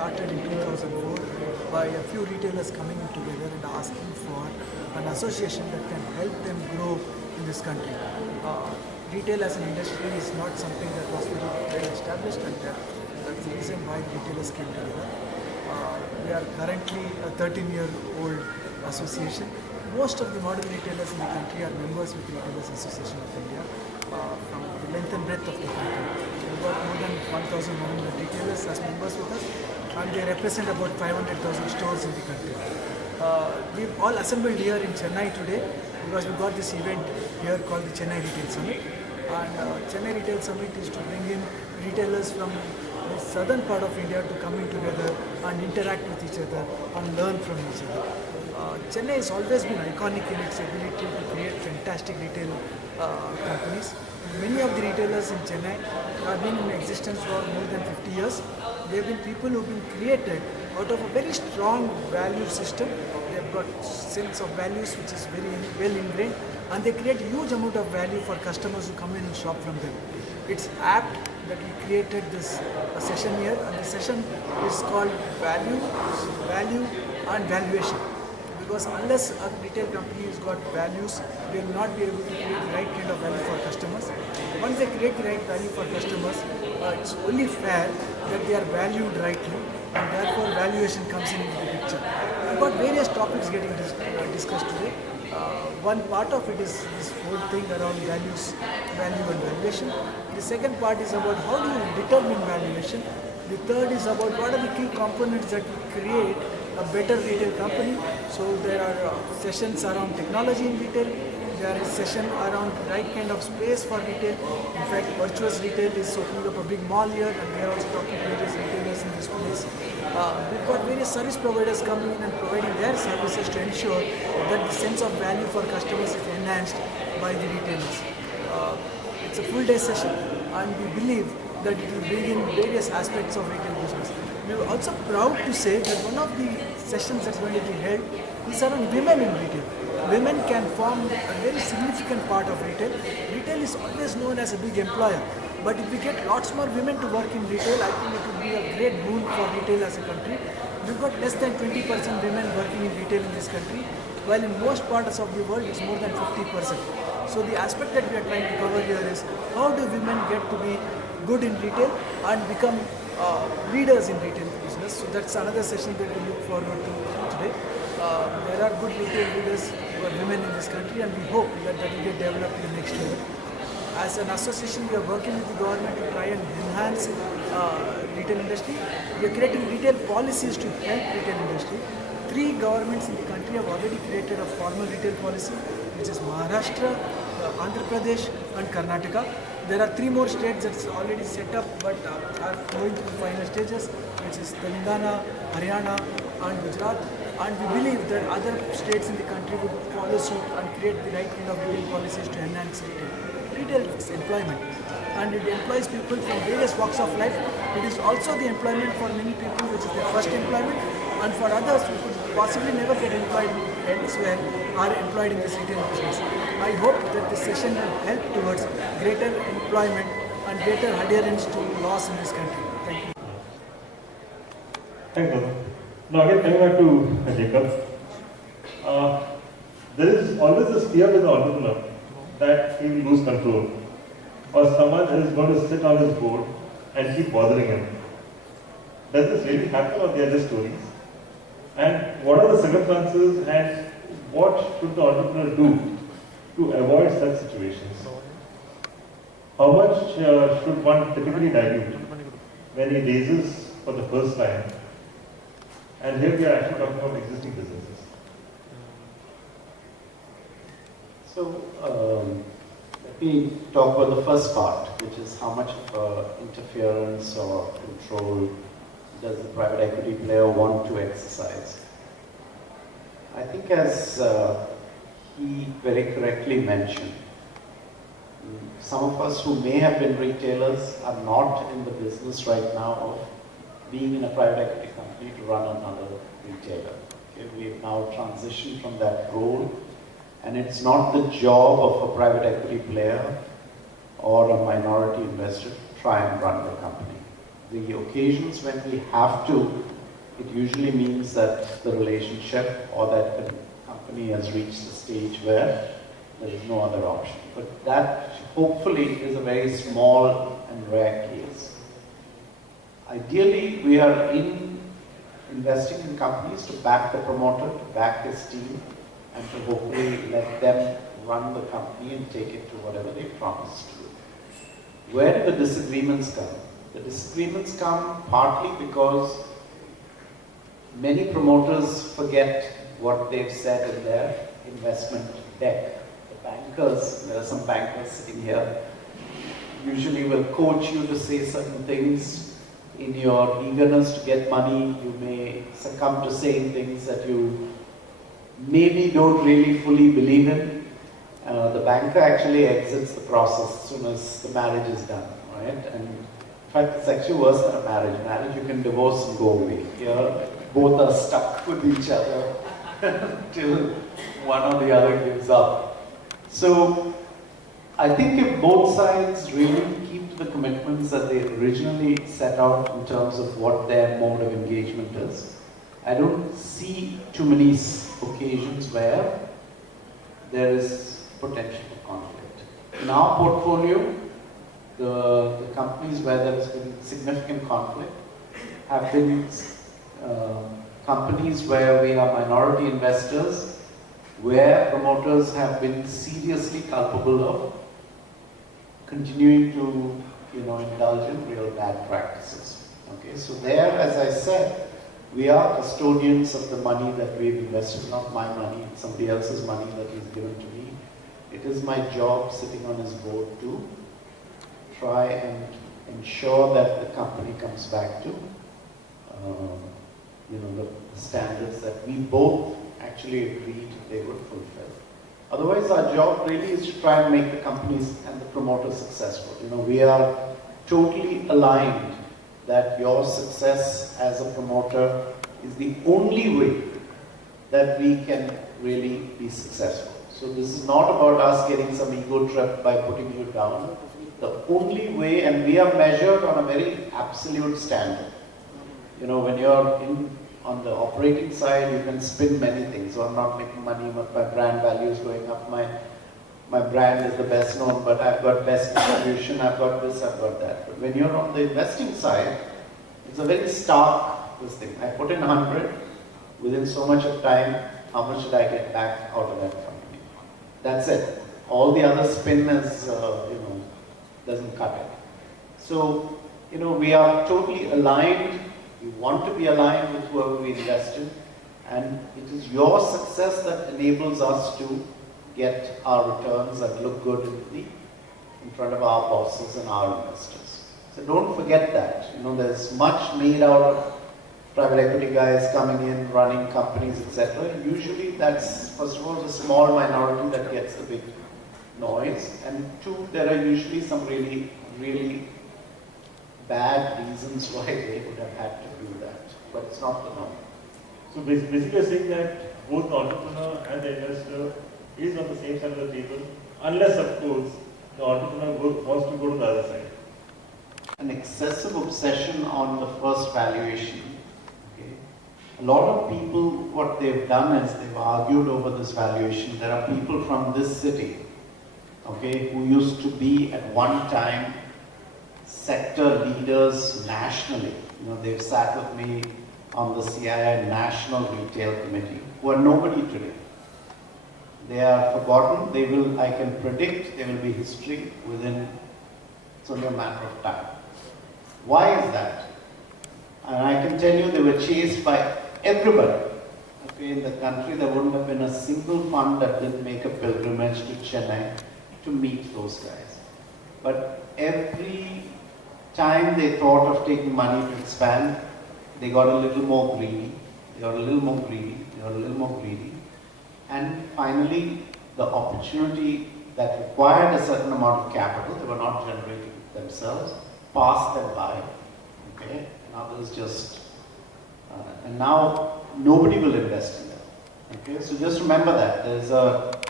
started in 2004 by a few retailers coming together and asking for an association that can help them grow in this country. Retail as an industry is not something that was very well established, and that's the reason why the retailers came together. We are currently a 13-year-old association. Most of the modern retailers in the country are members with the Retailers Association of India from the length and breadth of the country. We've got more than 1,100 retailers as members with us, and they represent about 500,000 stores in the country. We've all assembled here in Chennai today because we got this event here called the Chennai Retail Summit. And Chennai Retail Summit is to bring in retailers from the southern part of India to come in together and interact with each other and learn from each other. Chennai has always been iconic in its ability to create fantastic retail companies. Many of the retailers in Chennai have been in existence for more than 50 years. They have been people who have been created out of a very strong value system. They have got sense of values which is very well ingrained, and they create huge amount of value for customers who come in and shop from them. It's apt that we created this session here, and the session is called value and valuation. Because unless a retail company has got values, they will not be able to create the right kind of value for customers. Once they create the right value for customers, it's only fair that they are valued rightly, and therefore valuation comes into the picture. We've got various topics getting discussed today. One part of it is this whole thing around values, value and valuation. The second part is about how do you determine valuation. The third is about what are the key components that will create a better retail company. So there are sessions around technology in retail. There is session around the right kind of space for retail. In fact, Virtuous Retail is opening up a big mall here, and they are also talking to various retailers in this place. We've got various service providers coming in and providing their services to ensure that the sense of value for customers is enhanced by the retailers. It's a full day session, and we believe that it will bring in various aspects of retail business. We are also proud to say that one of the sessions that's going to be held is around women in retail. Women can form a very significant part of retail. Retail is always known as a big employer, but if we get lots more women to work in retail, I think it would be a great boon for retail as a country. We've got less than 20% women working in retail in this country, while in most parts of the world it's more than 50%. So the aspect that we are trying to cover here is how do women get to be good in retail and become leaders in retail business. So that's another session that we look forward to today. There are good retail leaders who are women in this country, and we hope that will get developed in the next year. As an association, we are working with the government to try and enhance retail industry. We are creating retail policies to help retail industry. 3 governments in the country have already created a formal retail policy, which is Maharashtra, Andhra Pradesh and Karnataka. There are 3 more states that's already set up but are going through the final stages, which is Telangana, Haryana and Gujarat. And we believe that other states in the country would follow suit and create the right kind of retail policies to enhance retail. Retail is employment, and it employs people from various walks of life. It is also the employment for many people, which is their first employment, and for others who could possibly never get employed elsewhere are employed in this retail business. I hope that this session will help towards greater employment and greater adherence to laws in this country. Thank you. Thanks, Gautam. Now again coming back to Jacob, there is always this fear with the entrepreneur that he will lose control, or someone is going to sit on his board and keep bothering him. Does this really happen, or they are just stories? And what are the circumstances, and what should the entrepreneur do to avoid such situations? How much should one typically dilute when he raises for the first time? And here we are actually talking about existing businesses. So, let me talk about the first part, which is how much interference or control does the private equity player want to exercise. I think as he very correctly mentioned, some of us who may have been retailers are not in the business right now of being in a private equity company to run another retailer. Okay? We've now transitioned from that role, and it's not the job of a private equity player or a minority investor to try and run the company. the occasions when we have to, it usually means that the relationship or that the company has reached a stage where there is no other option. But that hopefully is a very small and rare case. Ideally, we are investing in companies to back the promoter, to back his team, and to hopefully let them run the company and take it to whatever they promised to do. Where do the disagreements come? The disagreements come partly because many promoters forget what they've said in their investment deck. The bankers, there are some bankers sitting here, usually will coach you to say certain things. In your eagerness to get money, you may succumb to saying things that you maybe don't really fully believe in. The banker actually exits the process as soon as the marriage is done, right? And in fact, it's actually worse than a marriage. Marriage, you can divorce and go away. Here, both are stuck with each other till one or the other gives up. So, I think if both sides really keep to the commitments that they originally set out in terms of what their mode of engagement is, I don't see too many occasions where there is potential for conflict. In our portfolio, the companies where there has been significant conflict have been companies where we are minority investors, where promoters have been seriously culpable of continuing to, indulge in real bad practices. Okay, so there, as I said, we are custodians of the money that we've invested, not my money, it's somebody else's money that he's given to me. It is my job sitting on his board to try and ensure that the company comes back to, the standards that we both actually agreed they would fulfill. Otherwise, our job really is to try and make the companies and the promoters successful. We are totally aligned that your success as a promoter is the only way that we can really be successful. So this is not about us getting some ego trip by putting you down. The only way, and we are measured on a very absolute standard. When you're on the operating side, you can spin many things. So I'm not making money, but my brand value is going up. My brand is the best known, but I've got best distribution, I've got this, I've got that. But when you're on the investing side, it's a very stark thing. I put in 100, within so much of time, how much did I get back out of that company? That's it. All the other spin is, doesn't cut it. So, we are totally aligned. We want to be aligned with whoever we invest in, and it is your success that enables us to get our returns and look good in front of our bosses and our investors. So don't forget that. There's much made out of private equity guys coming in, running companies, etc. Usually that's, first of all, a small minority that gets the big noise, and two, there are usually some really, really bad reasons why they would have had to do that, but it's not the norm. So basically you're saying that both the entrepreneur and the investor is on the same side of the table, unless of course the entrepreneur wants to go to the other side. An excessive obsession on the first valuation. Okay? A lot of people, what they've done is they've argued over this valuation. There are people from this city, okay, who used to be at one time sector leaders nationally. They've sat with me on the CII National Retail Committee, who are nobody today. They are forgotten. I can predict, they will be history within, it's only a matter of time. Why is that? And I can tell you they were chased by everybody. Okay, in the country, there wouldn't have been a single fund that didn't make a pilgrimage to Chennai to meet those guys. But every time they thought of taking money to expand, they got a little more greedy, and finally the opportunity that required a certain amount of capital, they were not generating themselves, passed them by, okay, and others just, and now nobody will invest in them, okay, so just remember that,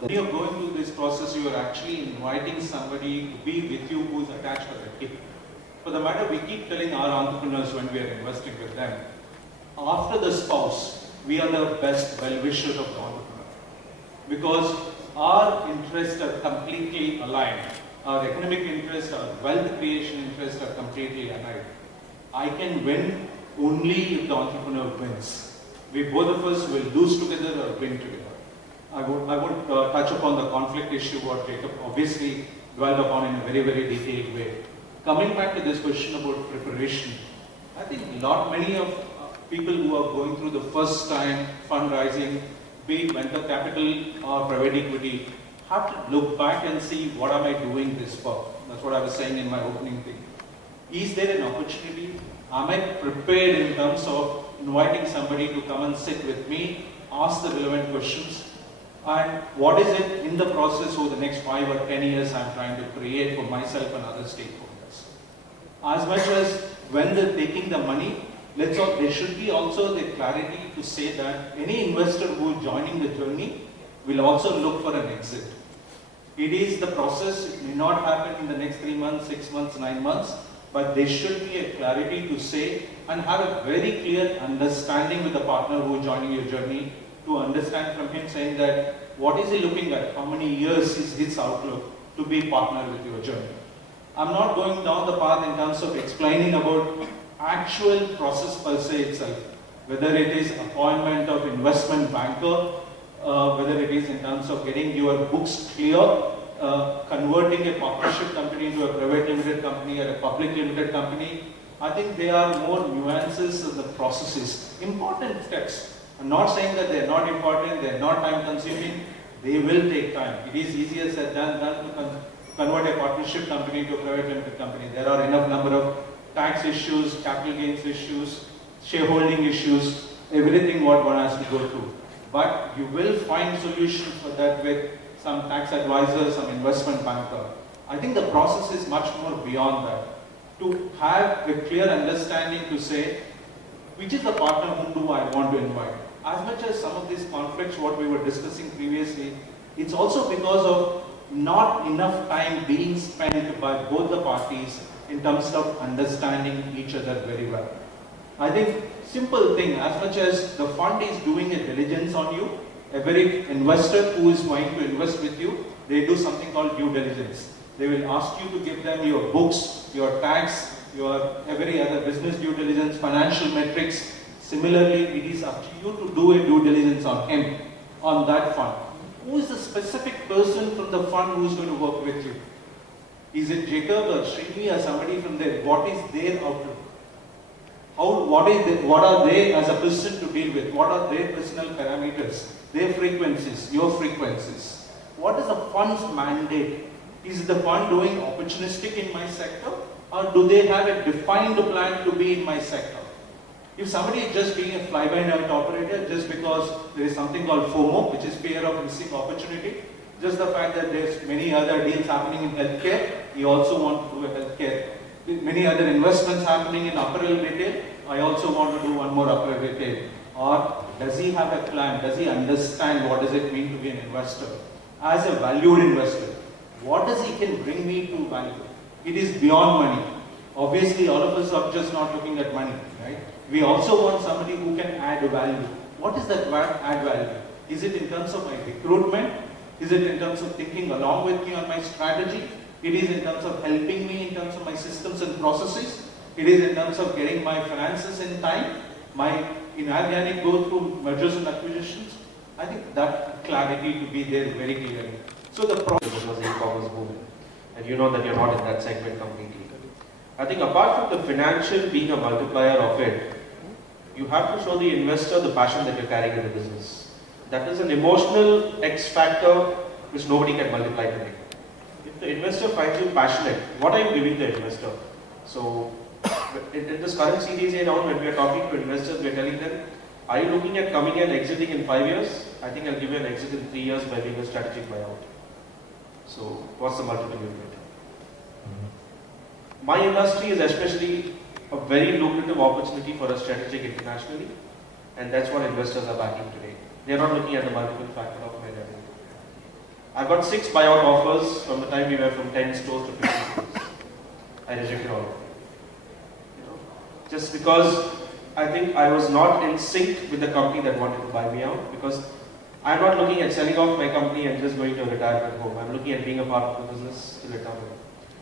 When you're going through this process, you are actually inviting somebody to be with you who is attached to the hip. For the matter, we keep telling our entrepreneurs when we are investing with them, after the spouse, we are the best well-wishers of the entrepreneur. Because our interests are completely aligned. Our economic interests, our wealth creation interests are completely aligned. I can win only if the entrepreneur wins. We both of us will lose together or win together. I would touch upon the conflict issue, what Jacob obviously dwelled upon in a very, very detailed way. Coming back to this question about preparation, I think not many of people who are going through the first time fundraising, be it venture capital or private equity, have to look back and see what am I doing this for. That's what I was saying in my opening thing. Is there an opportunity? Am I prepared in terms of inviting somebody to come and sit with me, ask the relevant questions, and what is it in the process over the next 5 or 10 years I'm trying to create for myself and other stakeholders. As much as when they're taking the money, there should be also the clarity to say that any investor who is joining the journey will also look for an exit. It is the process, it may not happen in the next 3 months, 6 months, 9 months, but there should be a clarity to say and have a very clear understanding with the partner who is joining your journey, to understand from him saying that what is he looking at, how many years is his outlook to be partner with your journey. I'm not going down the path in terms of explaining about actual process per se itself, whether it is appointment of investment banker, whether it is in terms of getting your books clear, converting a partnership company into a private limited company or a public limited company. I think there are more nuances of the processes, important steps. I'm not saying that they're not important, they're not time consuming, they will take time. It is easier said than done to convert a partnership company to a private limited company. There are enough number of tax issues, capital gains issues, shareholding issues, everything what one has to go through. But you will find solutions for that with some tax advisor, some investment banker. I think the process is much more beyond that. To have a clear understanding to say, which is the partner whom do I want to invite? As much as some of these conflicts, what we were discussing previously, it's also because of not enough time being spent by both the parties in terms of understanding each other very well. I think simple thing, as much as the fund is doing a diligence on you, every investor who is going to invest with you, they do something called due diligence. They will ask you to give them your books, your tax, your every other business due diligence, financial metrics. Similarly, it is up to you to do a due diligence on him, on that fund. Who is the specific person from the fund who is going to work with you? Is it Jacob or Srini or somebody from there? What is their outlook? What are they as a person to deal with? What are their personal parameters? Their frequencies, your frequencies. What is the fund's mandate? Is the fund doing opportunistic in my sector? Or do they have a defined plan to be in my sector? If somebody is just being a fly-by-night operator just because there is something called FOMO, which is fear of missing opportunity, just the fact that there's many other deals happening in healthcare, he also wants to do a healthcare. Many other investments happening in apparel retail, I also want to do one more apparel retail. Or does he have a plan? Does he understand what does it mean to be an investor? As a valued investor, what does he can bring me to value? It is beyond money. Obviously, all of us are just not looking at money, right? We also want somebody who can add value. What is that add value? Is it in terms of my recruitment? Is it in terms of thinking along with me on my strategy? It is in terms of helping me in terms of my systems and processes. It is in terms of getting my finances in time, my inorganic growth through mergers and acquisitions. I think that clarity to be there very clearly. So the process was e-commerce boom, and you know that you're not in that segment completely. I think apart from the financial being a multiplier of it, you have to show the investor the passion that you're carrying in the business. That is an emotional X factor which nobody can multiply today. If the investor finds you passionate, what are you giving the investor? So, in this current Series A round, when we are talking to investors, we are telling them, are you looking at coming and exiting in 5 years? I think I'll give you an exit in 3 years by being a strategic buyout. So, what's the multiple you get? My industry is especially a very lucrative opportunity for a strategic internationally, and that's what investors are backing today. They're not looking at the multiple factor of my revenue. I've got 6 buyout offers from the time we were from 10 stores to 50 stores. I rejected all of them. just because I think I was not in sync with the company that wanted to buy me out, because I'm not looking at selling off my company and just going to a retirement home. I'm looking at being a part of the business till retirement.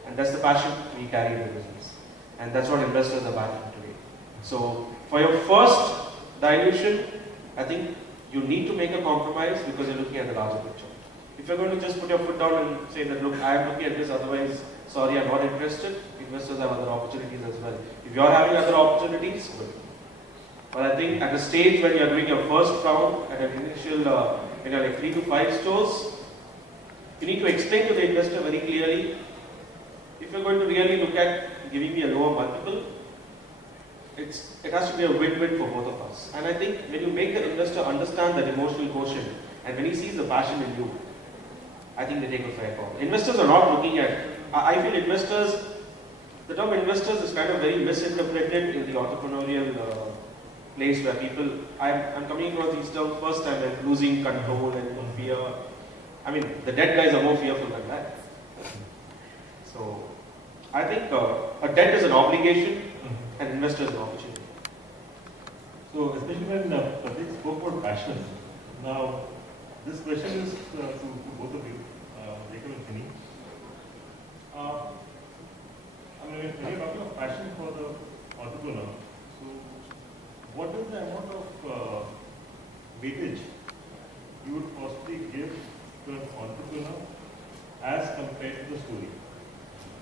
And that's the passion we carry in the business. And that's what investors are backing today. So for your first dilution, I think you need to make a compromise because you're looking at the larger picture. If you're going to just put your foot down and say that, look, I'm looking at this, otherwise, sorry, I'm not interested, investors have other opportunities as well. If you're having other opportunities, good. But I think at the stage when you're doing your first round, at an initial, when you're like 3 to 5 stores, you need to explain to the investor very clearly, if you're going to really look at giving me a lower multiple, it has to be a win-win for both of us. And I think when you make the investor understand that emotional quotient, and when he sees the passion in you, I think they take a fair call. Investors are not looking at, I feel investors, the term investors is kind of very misinterpreted in the entrepreneurial place where people, I'm coming across these terms first time like losing control and fear. I mean, the dead guys are more fearful than that. So, I think a debt is an obligation and investor is an opportunity. So, especially when Pratik spoke about passion, now this question is to both of you, Jacob and Finney. I mean, when you're talking of passion for the entrepreneur, so what is the amount of weightage you would possibly give to an entrepreneur as compared to the story?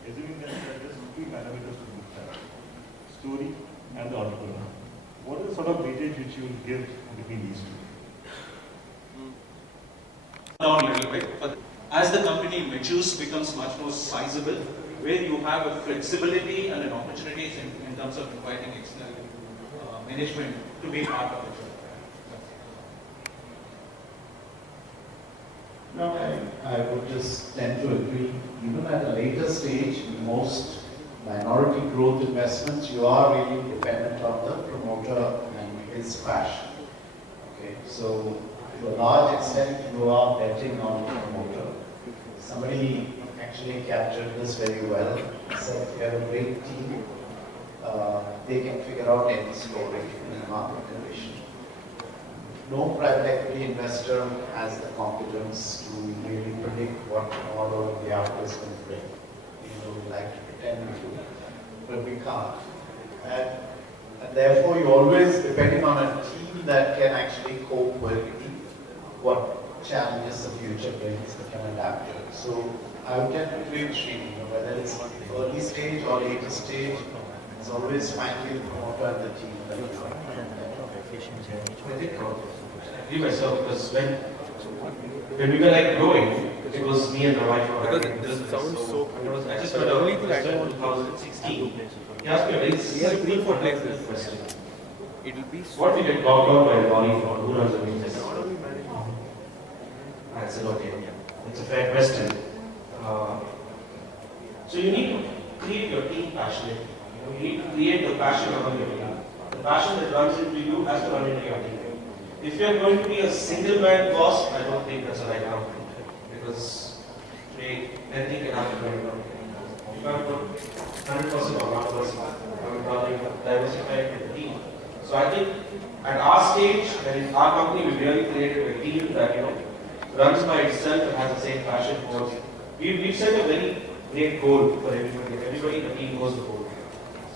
Assuming that there are just two parameters to look at, story and the entrepreneur. What is the sort of weightage which you will give between these two? Down a little bit, but as the company matures, becomes much more sizable, where you have a flexibility and an opportunity in terms of inviting external management to be part of it. No, I would just tend to agree. Even at a later stage, in most minority growth investments, you are really dependent on the promoter and his passion. Okay, so to a large extent, you are betting on the promoter. Somebody actually captured this very well. He said, if you have a great team, they can figure out any story in a market condition. No private equity investor has the competence to really predict what tomorrow the after is going to bring. We like to pretend we do, but we can't. And therefore, you always depending on a team that can actually cope with what challenges the future brings, that can adapt to it. So I would tend to agree with Srini, whether it's early stage or later stage, it's always finally the promoter and the team that you are. I think I agree myself because when we were like growing, it was me and my wife. Because it sounds so cool. I just The got only a thing I question in don't want 2016. He asked me a very simple places. question. It'll be so What will get logged out by Ronnie for? Who runs the business? I said, okay, it's a fair question. So you need to create your team passionate. You need to create the passion among your team. The passion that runs into you has to run into your team. If you are going to be a single man boss, I don't think that's the right outcome. Because today, anything can happen right now. You can't put 100% on one person. I would rather diversify the team. So I think at our stage, when in our company, we really created a team that, runs by itself and has the same passion for it. We've set a very great goal for everybody. Everybody in the team knows the goal.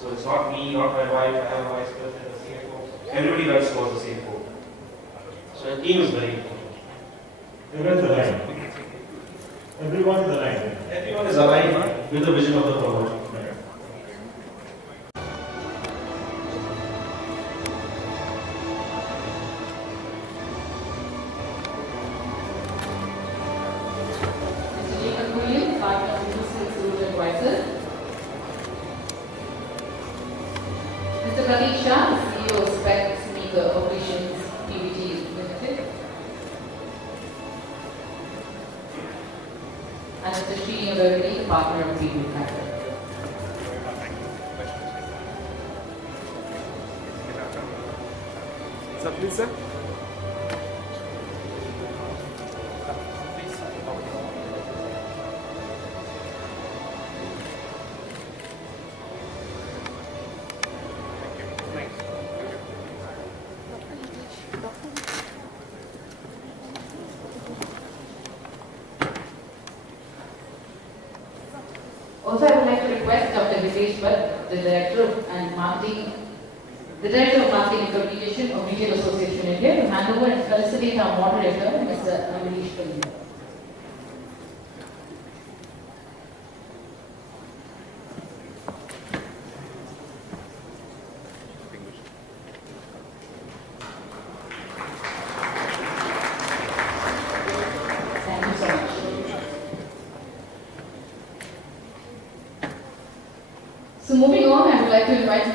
So it's not me, not my wife, I have a vice president, a CFO. Everybody runs towards the same goal. So the team is very important. Everyone's aligned. Everyone is aligned. Everyone is aligned with the vision of the promoter. Mr. Jacob Williams, partner of Business Group Advisors. Mr. Pratik Shah, CEO of Spec Sneaker Operations PVT Limited. And Mr. Srini Agarwal, partner of Greenwood Capital. Sir, please, sir. Also, I would like to request Dr. Hitesh Bhatt, the Director of Marketing and Communication of Retail Association India, to hand over and felicitate our moderator, Mr. Amrish Kalina. Thank you so much. So moving on, I would like to invite